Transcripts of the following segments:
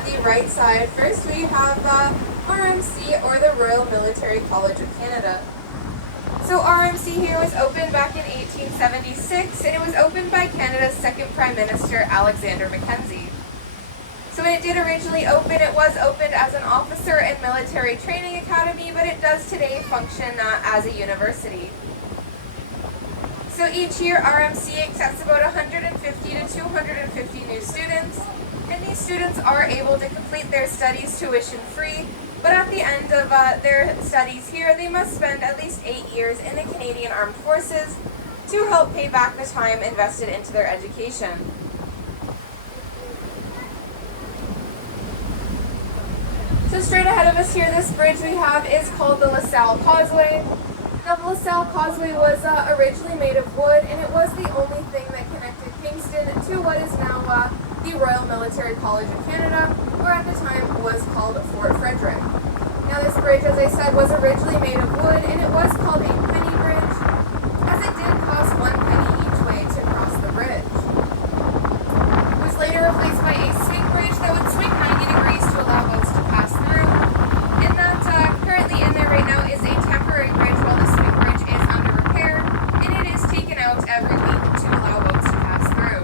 the right side, first we have RMC, or the Royal Military College of Canada. So RMC here was opened back in 1876, and it was opened by Canada's second Prime Minister, Alexander Mackenzie. So when it did originally open, it was opened as an officer and military training academy, but it does today function as a university. So each year, RMC accepts about 150 to 250 new students, and these students are able to complete their studies tuition-free, but at the end of their studies here, they must spend at least 8 years in the Canadian Armed Forces to help pay back the time invested into their education. So straight ahead of us here, this bridge we have is called the LaSalle Causeway. Now, the LaSalle Causeway was originally made of wood, and it was the only thing that connected Kingston to what is now the Royal Military College of Canada, or at the time was called Fort Frederick. Now, this bridge, as I said, was originally made of wood, and it was called a penny bridge, as it did cost 1 penny each way to cross the bridge. It was later replaced by a swing bridge that would swing 90 degrees to allow boats to pass through, and that currently in there right now is a temporary bridge while the swing bridge is under repair, and it is taken out every week to allow boats to pass through.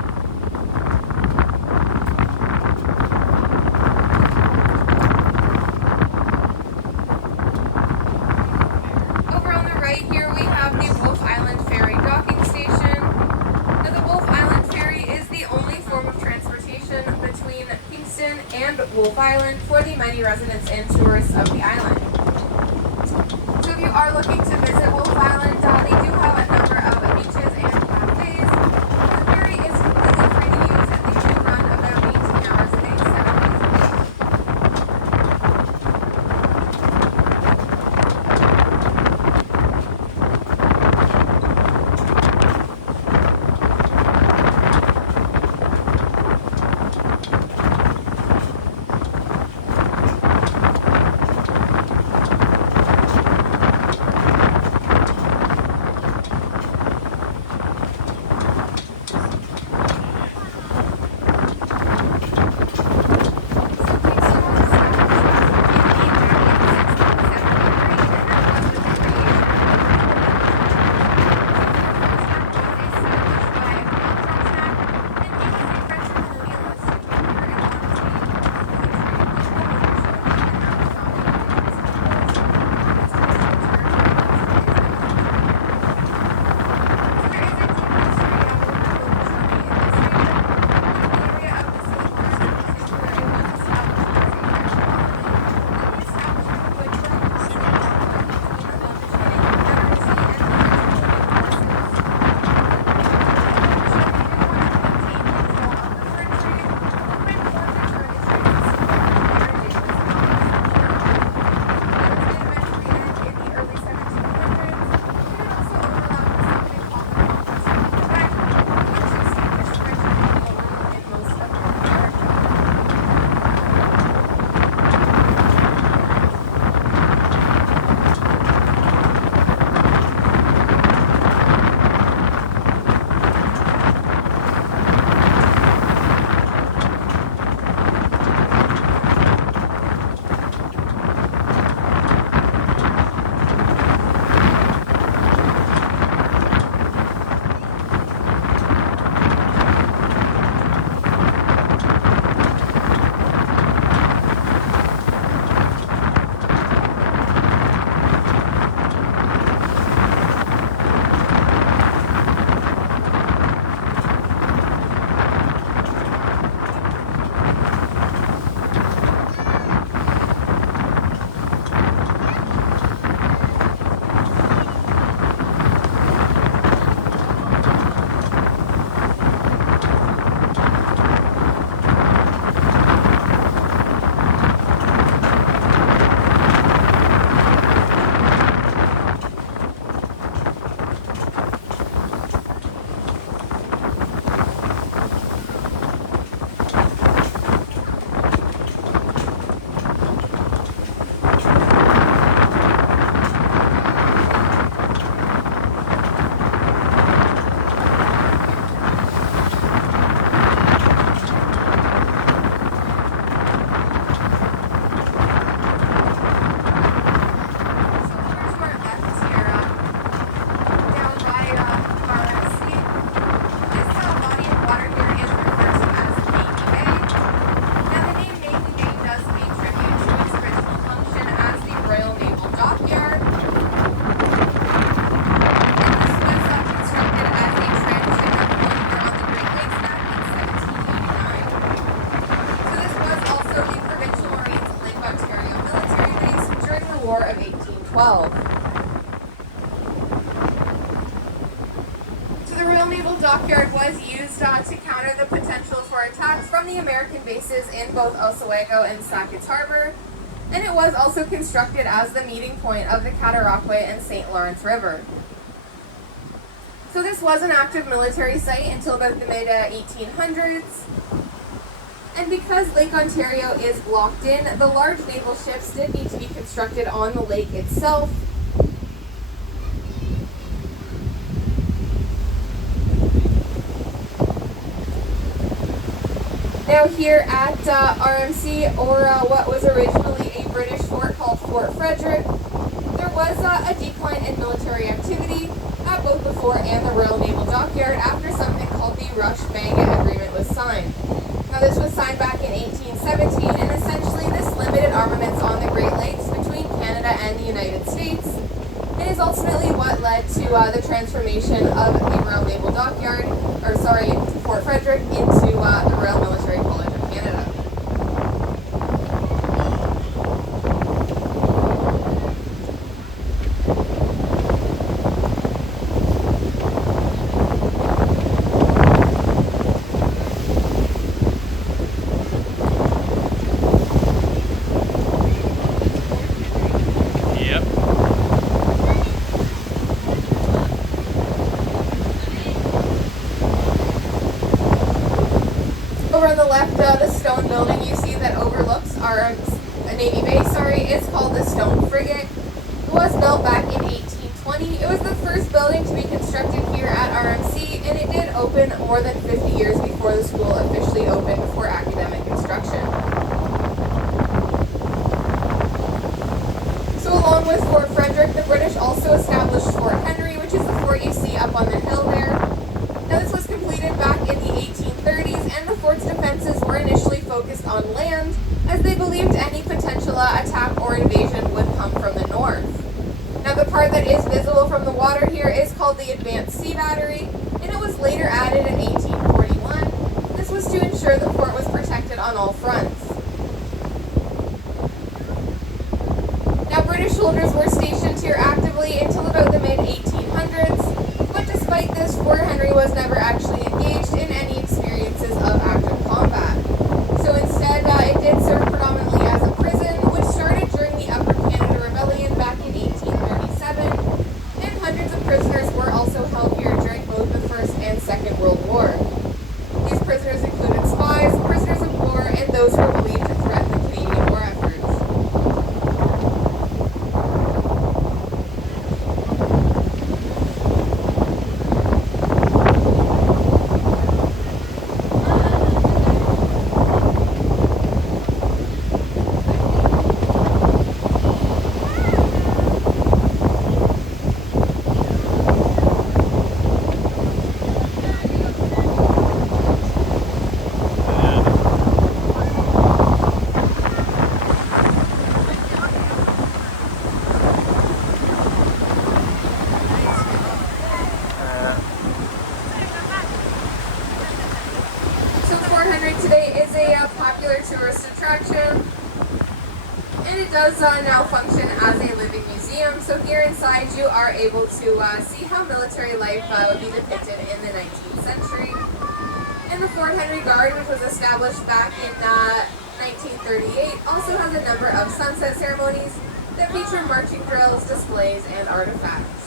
Over on the right here we have the Wolfe Island Ferry docking station. Now, the Wolfe Island Ferry is the only form of transportation between Kingston and Wolfe Island for the many residents and tourists of the island. So if you are looking to visit Wolfe Island, they do have a number of beaches and cafes. The ferry is completely free to use, and they do run about 18 hours a day, 7 days a week. 1812. So the Royal Naval Dockyard was used to counter the potential for attacks from the American bases in both Oswego and Sackett's Harbor, and it was also constructed as the meeting point of the Cataraqui and St. Lawrence River. So this was an active military site until about the mid-1800s. And because Lake Ontario is blocked in, the large naval ships did need to be constructed on the lake itself. Now here at RMC, or what was originally a British fort called Fort Frederick, there was a decline in military activity at both the fort and the Royal Naval Dockyard after something called the Rush-Banga Agreement was signed. Now this was signed back in 1817, and essentially this limited armaments on the Great Lakes between Canada and the United States. It is ultimately what led to the transformation of the Royal Naval Dockyard, Fort Frederick, into the Royal Military College of Canada. Over on the left, the stone building you see that overlooks our Navy base, is called the Stone Frigate. It was built back in 1820. It was the first building to be constructed here at RMC, and it did open more than 50 years before the school officially opened for academic instruction. So along with Fort Frederick, the British also established Fort Henry, which is the fort you see up on the hill there. Now this was completed back in the 1830s, and the fort's defenses were initially focused on land, as they believed any potential attack or invasion would come from the north. Now the part that is visible from the water here is called the Advanced Sea Battery, and it was later added in 1841. This was to ensure the fort was protected on all fronts. Now British soldiers were stationed here actively until about the mid-1800s, but despite this, Fort Henry was never actually engaged in any experiences of active combat. So instead, it did serve predominantly as a prison, which started during the Upper Canada Rebellion back in 1837, and hundreds of prisoners were also held here during both the First and Second World War. These prisoners included spies, prisoners of war, and those who were believed to threaten the Canadian war efforts. Today is a popular tourist attraction, and it does now function as a living museum. So here inside you are able to see how military life would be depicted in the 19th century. And the Fort Henry Guard, which was established back in 1938, also has a number of sunset ceremonies that feature marching drills, displays, and artifacts.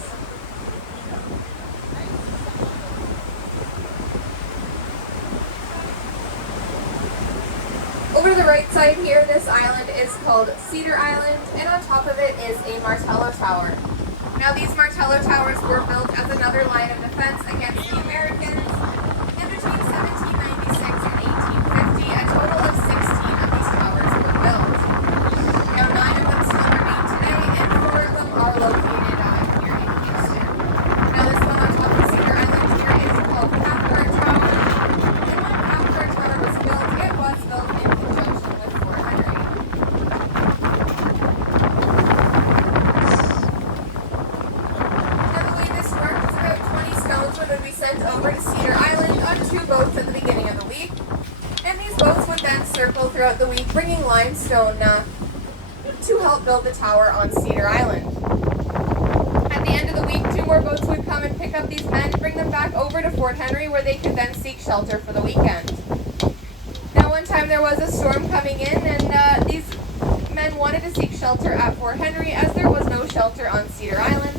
Over to the right side here, this island is called Cedar Island, and on top of it is a Martello Tower. Now these Martello Towers were built as another line of defense against the Americans, and between 1796 and 1850, a total of 16 of these towers were built. Now 9 of them still remain today, and 4 of them are located here in Kingston. Now this one on top of Cedar Island here is called Cathcart Tower, and when Cathcart Tower was built, it was built in conjunction with Fort Henry. Now the way this worked is about 20 stones would be sent over to Cedar Island on 2 boats at the beginning of the week, and these boats would then circle throughout the week bringing limestone to help build the tower on Cedar Island. Two more boats would come and pick up these men and bring them back over to Fort Henry, where they could then seek shelter for the weekend. Now, one time there was a storm coming in, and these men wanted to seek shelter at Fort Henry as there was no shelter on Cedar Island.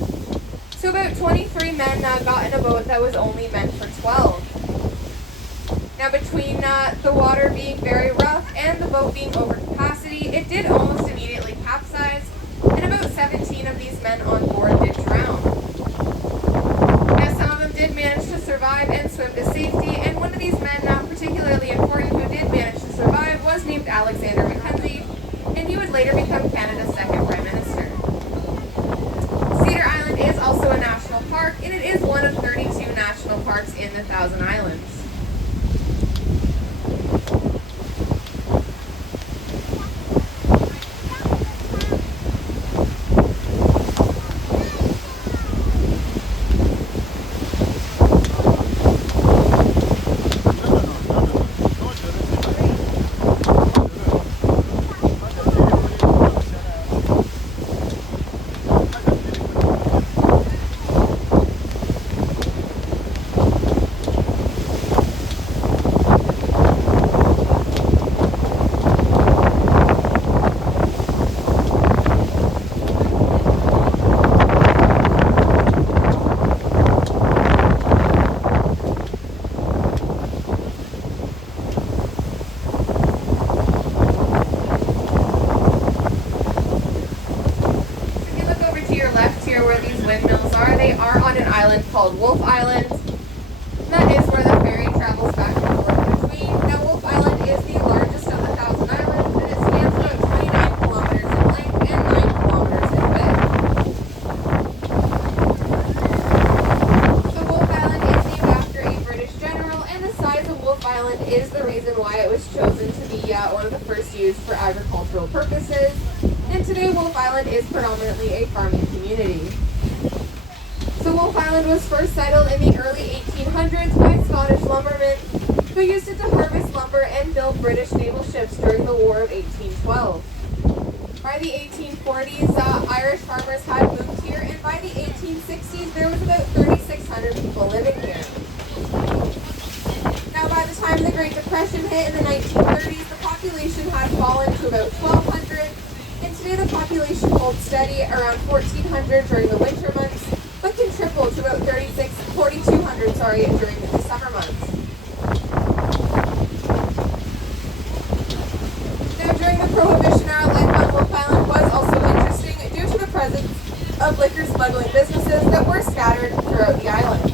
So about 23 men got in a boat that was only meant for 12. Now, between the water being very rough and the boat being over capacity, it did almost immediately capsize, and about 17 of these men on board did drown. Now, some of them did manage to survive and swim to safety, and one of these men, particularly important, who did manage to survive was named Alexander Mackenzie, and he would later become Canada's second Prime Minister. Cedar Island is also a national park, and it is one of 32 national parks in the Thousand Islands. Called Wolf Island. That is where the ferry travels back and forth between. Now, Wolf Island is the largest of the Thousand Islands, and it spans about 29 kilometers in length and 9 kilometers in width. So Wolf Island is named after a British general, and the size of Wolf Island is the reason why it was chosen to be one of the first used for agricultural purposes. And today, Wolf Island is predominantly a farming community. So Wolf Island was first settled in the early 1800s by Scottish lumbermen who used it to harvest lumber and build British naval ships during the War of 1812. By the 1840s, Irish farmers had moved here, and by the 1860s, there was about 3,600 people living here. Now, by the time the Great Depression hit in the 1930s, the population had fallen to about 1,200, and today the population holds steady around 1,400 during the winter months, but can triple to about 4,200 during the summer months. Now, during the Prohibition era, life on Wolf Island was also interesting due to the presence of liquor smuggling businesses that were scattered throughout the island.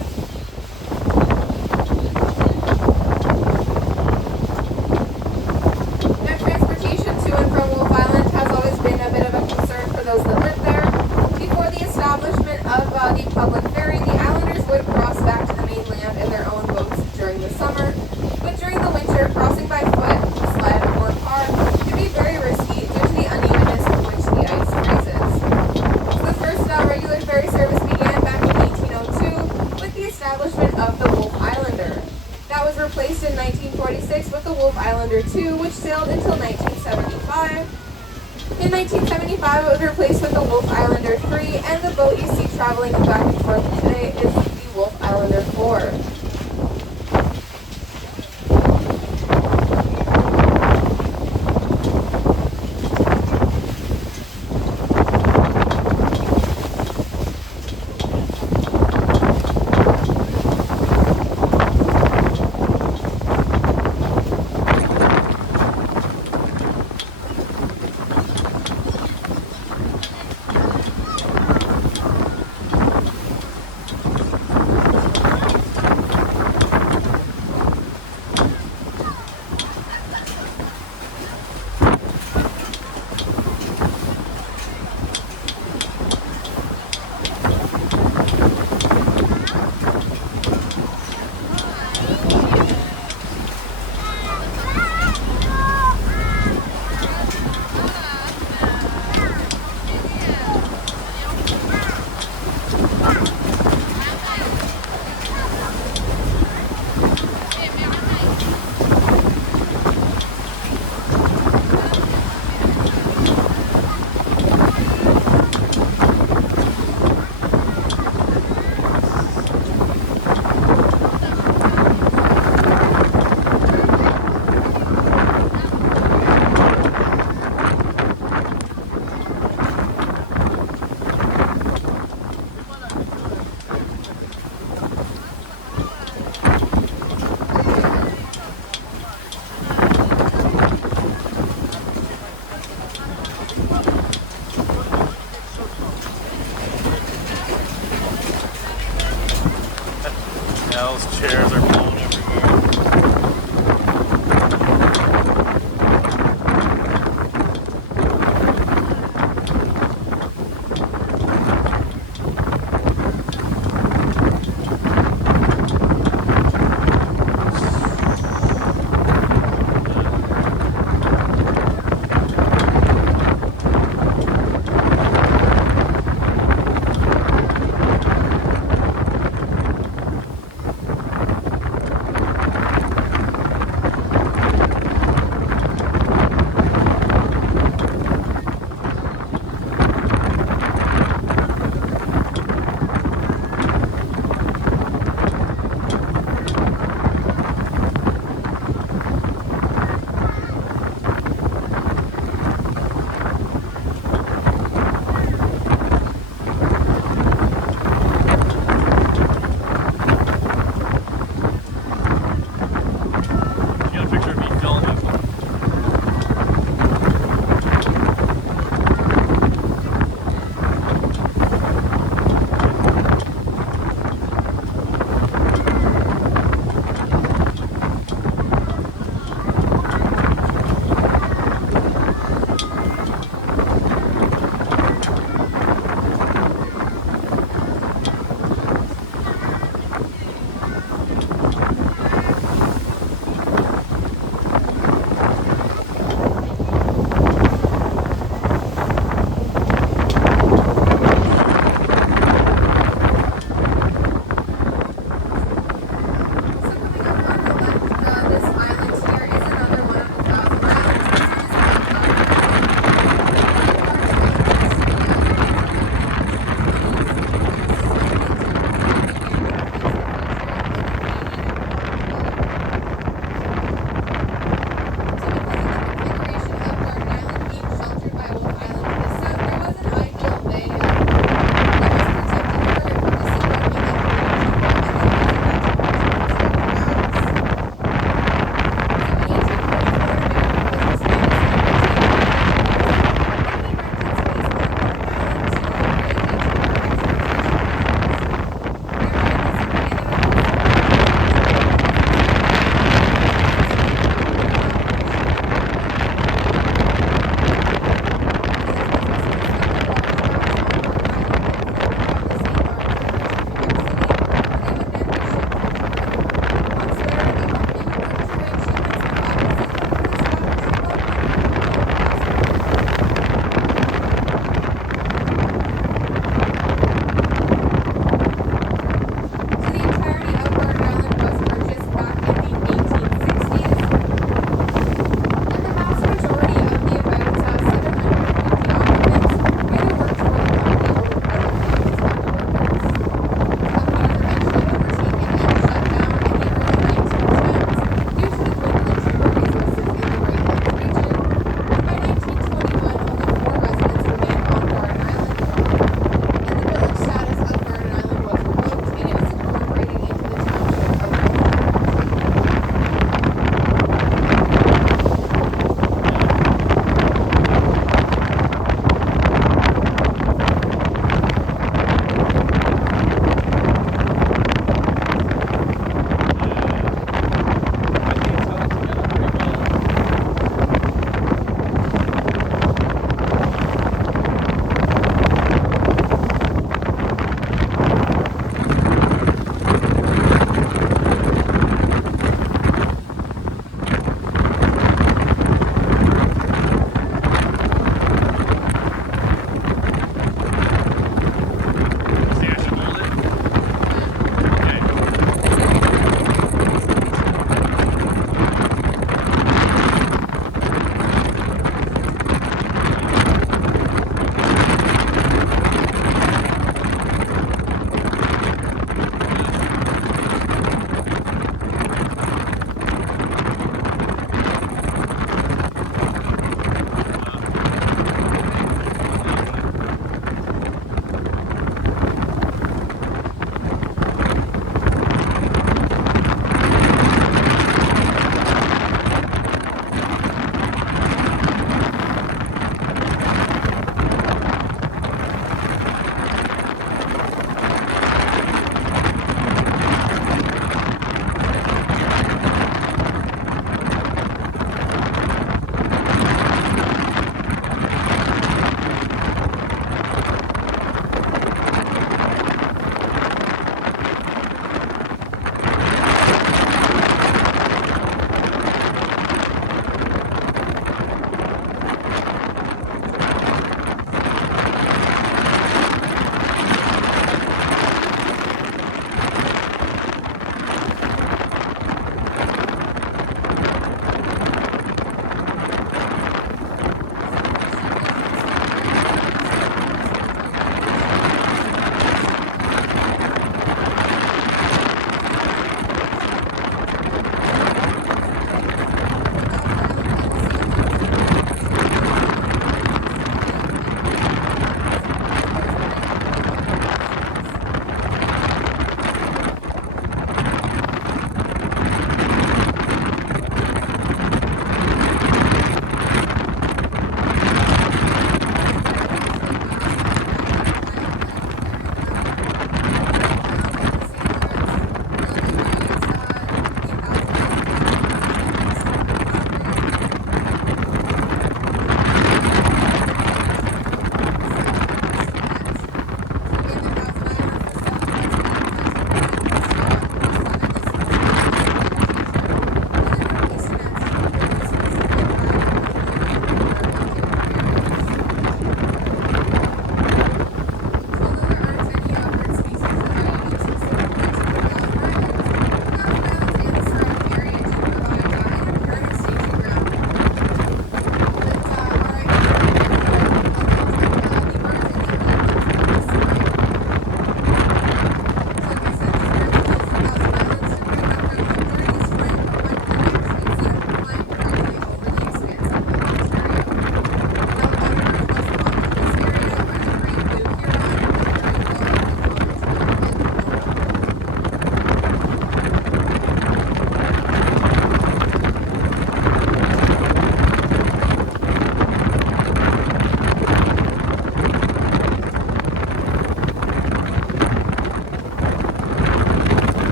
Now, transportation to and from Wolf Island has always been a bit of a concern for those that live there. Before the establishment of the public ferry, the islanders would cross back to the mainland in their own boats during the summer, but during the winter, crossing by foot, sled, or car could be very risky due to the unevenness with which the ice freezes. So the first regular ferry service began back in 1802 with the establishment of the Wolf Islander. That was replaced in 1946 with the Wolf Islander II, which sailed until 1975. In 1975, it was replaced with the Wolf Islander 3, and the boat you see traveling back and forth today is the Wolf Islander 4.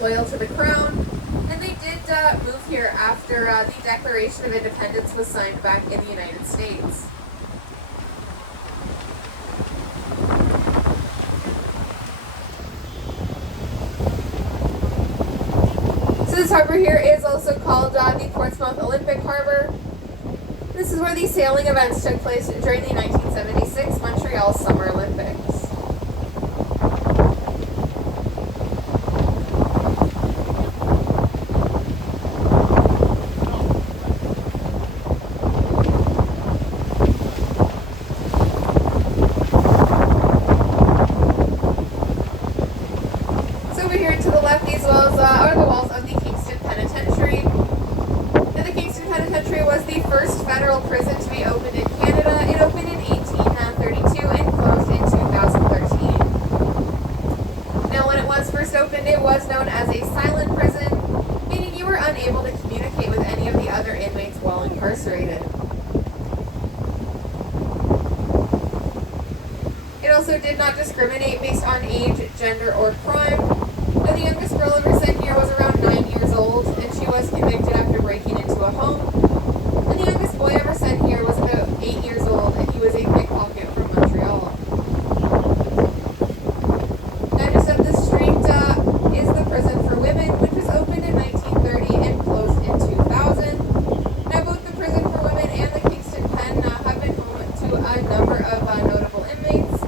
loyal to the crown, and they did move here after the Declaration of Independence was signed back in the United States. So this harbor here is also called the Portsmouth Olympic Harbor. This is where the sailing events took place during the 1976 Montreal Summer Olympics. So over here to the left, these walls are the walls of the Kingston Penitentiary. Now, the Kingston Penitentiary was the first federal prison to be opened in Canada. It opened in 1832 and closed in 2013. Now, when it was first opened, it was known as a silent prison, meaning you were unable to communicate with any of the other inmates while incarcerated. It also did not discriminate based on age, gender, or crime. Now, the youngest girl ever sent here was around 9 years old, and she was convicted after breaking into a home. And the youngest boy ever sent here was about 8 years old, and he was a pickpocket from Montreal. Now, just up the street is the prison for women, which was opened in 1930 and closed in 2000. Now, both the prison for women and the Kingston Pen have been home to a number of notable inmates.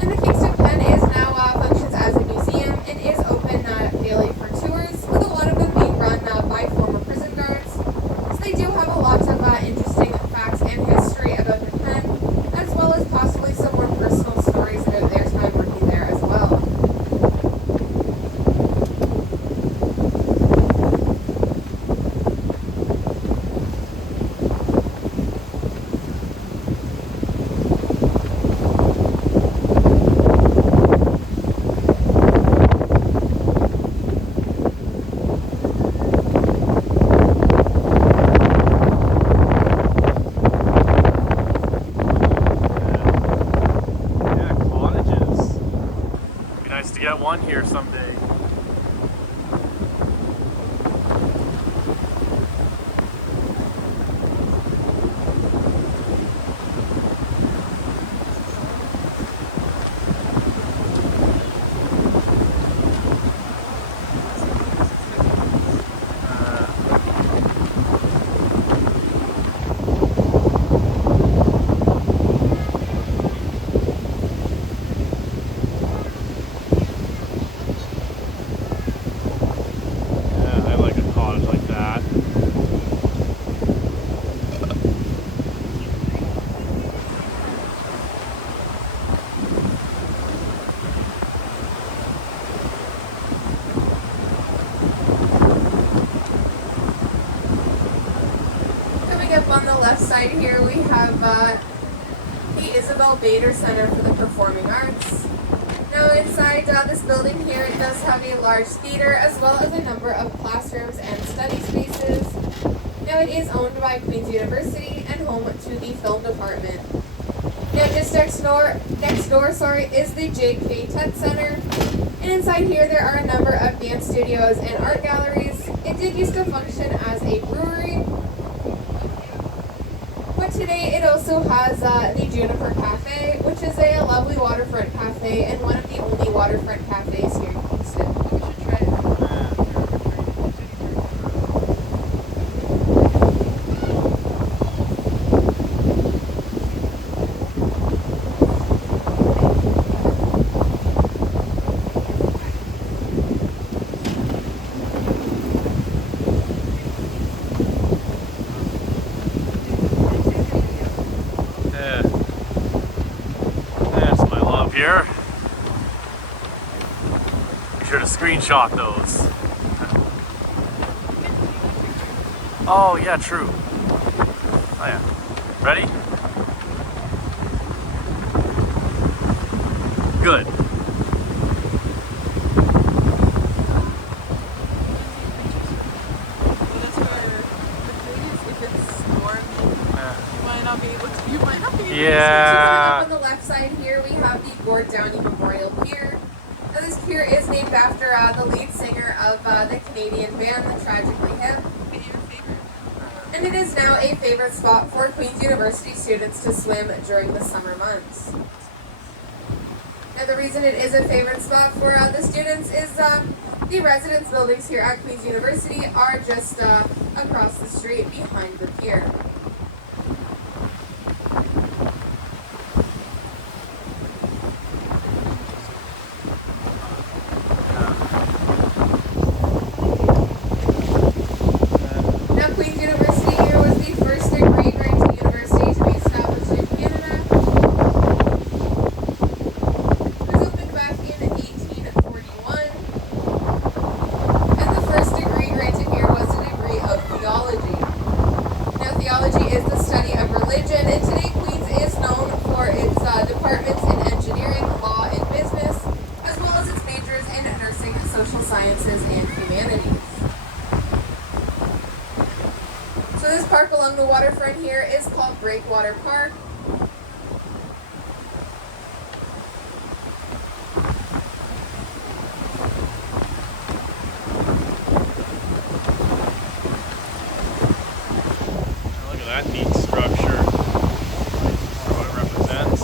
And the Kingston Pen is now functions as a museum and is open daily for tours, with a lot of them being run by former prison guards. So they do have a lot of interesting facts and history about the pen, as well as possibly some more personal stories about their time working there as well. Nice to get one here someday. Up on the left side here, we have the Isabel Bader Center for the Performing Arts. Now, inside this building here, it does have a large theater as well as a number of classrooms and study spaces. Now, it is owned by Queen's University and home to the film department. Now, just next door, is the J.K. Tet Center. And inside here, there are a number of dance studios and art galleries. It did used to function as a brewery, but today it also has the Juniper Cafe, which is a lovely waterfront cafe and one of the only waterfront cafes here in Kingston. You should try it. Here. Be sure to screenshot those. Oh yeah, true. Oh yeah. Ready? Good. Yeah. On the left side here, we have the Gord Downey Memorial Pier. Now this pier is named after the lead singer of the Canadian band, the Tragically Hip. And it is now a favorite spot for Queen's University students to swim during the summer months. Now the reason it is a favorite spot for the students is the residence buildings here at Queen's University are just across the street behind the pier. Now Queen's University here was the first degree granting university to be established in Canada. It was opened back in 1841. And the first degree granted here was a degree of theology. Now theology is the study of religion, and today Queen's is known for its departments in engineering, law, and business, as well as its majors in nursing, social sciences, and humanities. So this park along the waterfront here is called Breakwater Park. Look at that neat structure. What it represents.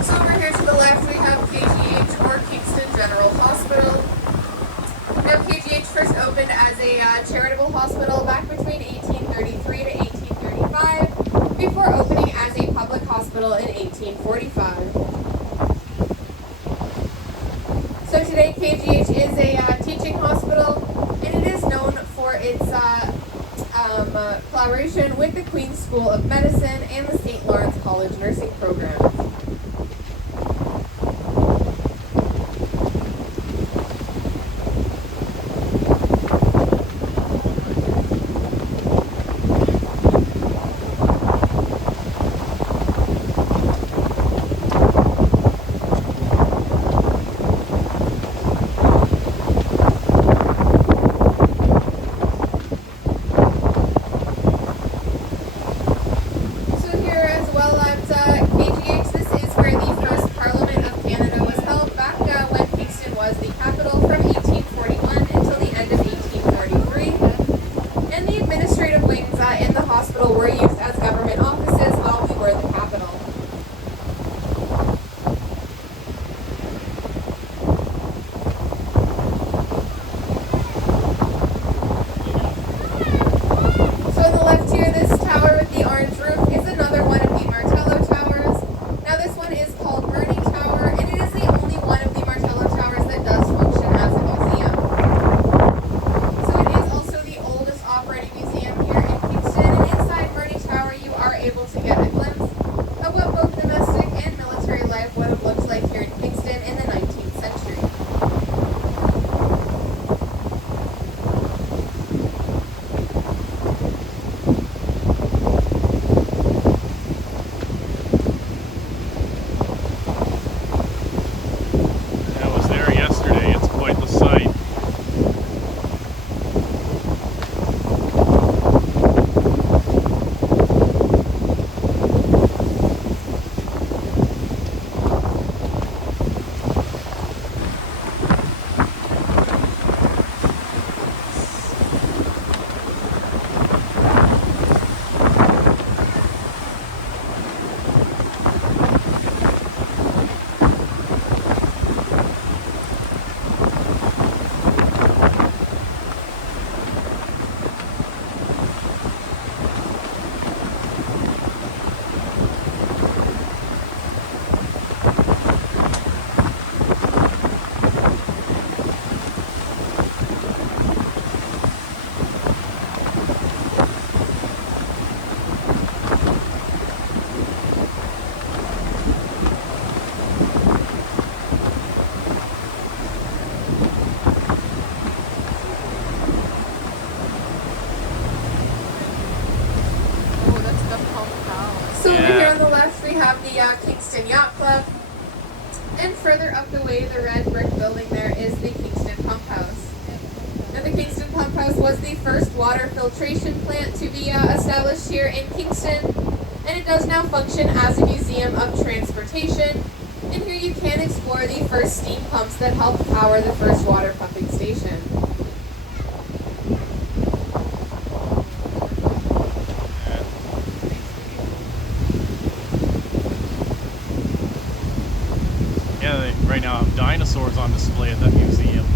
So over here to the left we have KGH, or Kingston General Hospital. Now KGH first opened as a charitable hospital back between 1833 to 1835 before opening as a public hospital in 1845. So today KGH is a teaching hospital, and it is known for its collaboration with the Queen's School of Medicine and the St. Lawrence College nursing program. So here as well at KGH, this is where the first Parliament of Canada was held back when Kingston was the capital from 1841 until the end of 1843. And the administrative wings in the hospital were used as government offices while we were the capital. So on the left here, this tower with the orange roof is another one of the Martello Towers. Now this one is called Burning Tower, and it is the only one of the Martello Towers that does function as a museum. So it is also the oldest operating museum here in Kingston, and inside Burning Tower have the Kingston Yacht Club. And further up the way, the red brick building there is the Kingston Pump House. Now, the Kingston Pump House was the first water filtration plant to be established here in Kingston, and it does now function as a museum of transportation. And here you can explore the first steam pumps that helped power the first water pumping station. Yeah, they right now have dinosaurs on display at that museum.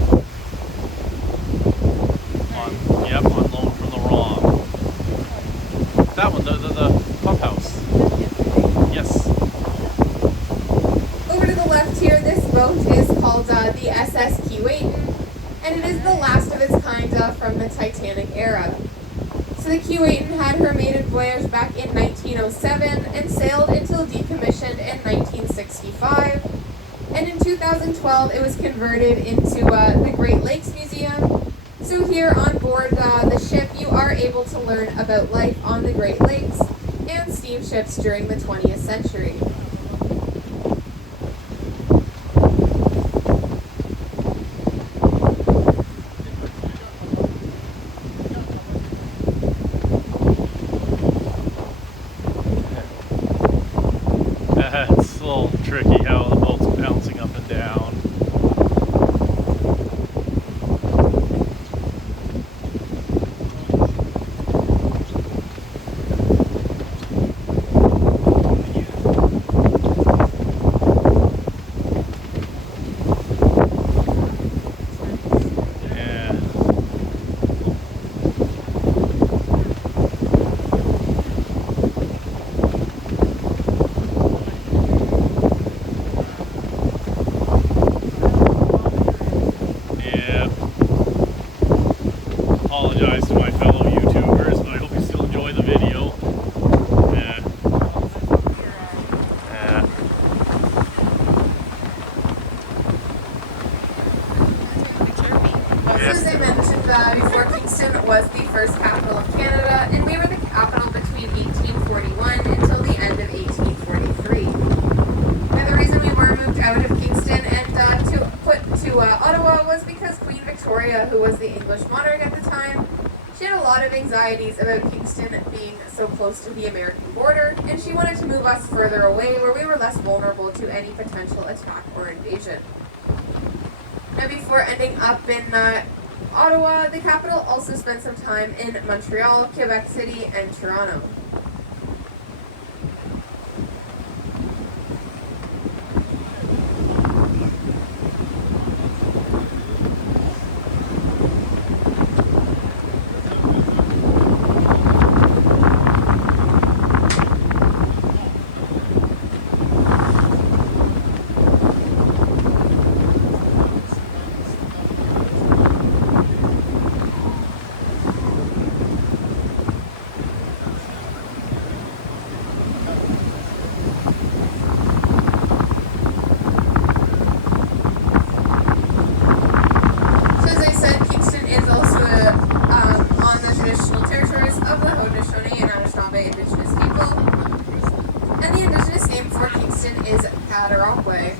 Yep, on loan from the ROM. That one, the pump house. Yes. Over to the left here, this boat is called the SS Keewatin, and it is the last of its kind from the Titanic era. So the Keewatin had her maiden voyage back in 1907 and sailed until decommissioned in 1965. And in 2012, it was converted into the Great Lakes Museum. So here on board the ship, you are able to learn about life on the Great Lakes and steamships during the 20th century. It's a little tricky how the boat's bouncing up and down. Apologize to my fellow YouTubers, but I hope you still enjoy the video. As I mentioned before, Kingston was the first capital of Canada, and we were the capital between 1841 until the end of 1843. And the reason we were moved out of Kingston and to Ottawa was because Queen Victoria, who was the English monarch at the time, she had a lot of anxieties about Kingston being so close to the American border, and she wanted to move us further away where we were less vulnerable to any potential attack or invasion. Now, before ending up in Ottawa, the capital also spent some time in Montreal, Quebec City, and Toronto.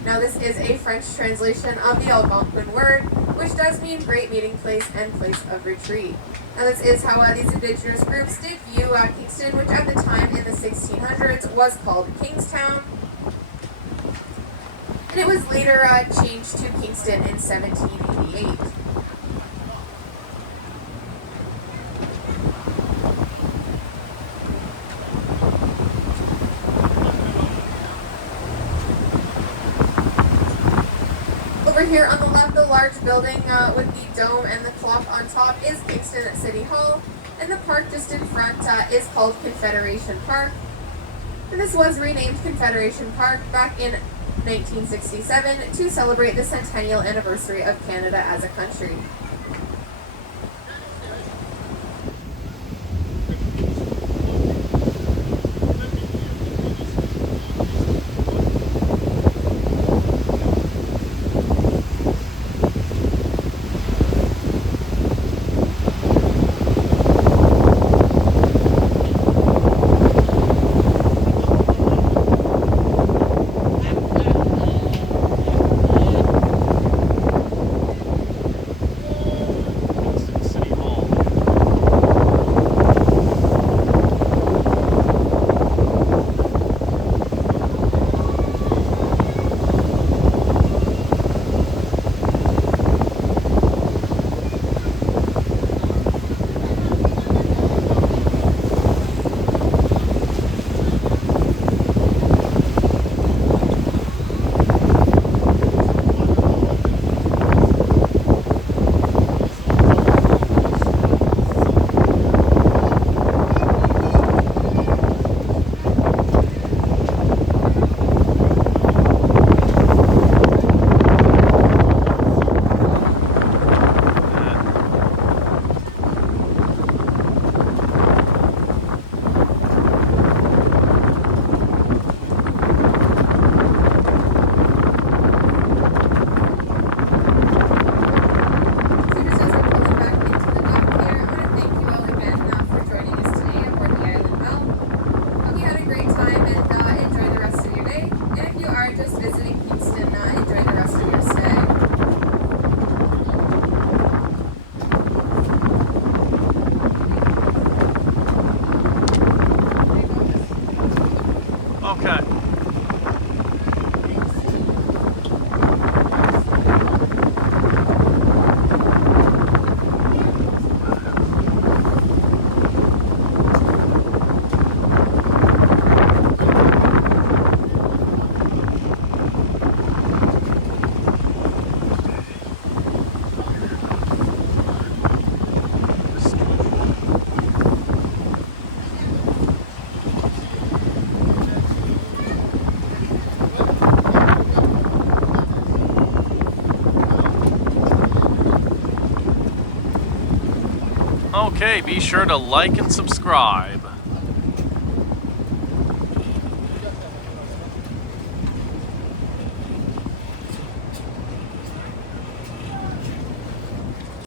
Now, this is a French translation of the Algonquin word, which does mean great meeting place and place of retreat. Now, this is how these indigenous groups did view Kingston, which at the time in the 1600s was called Kingstown. And it was later changed to Kingston in 1788. Over here on the left, the large building with the dome and the clock on top is Kingston City Hall, and the park just in front is called Confederation Park. And this was renamed Confederation Park back in 1967 to celebrate the centennial anniversary of Canada as a country. Okay, be sure to like and subscribe.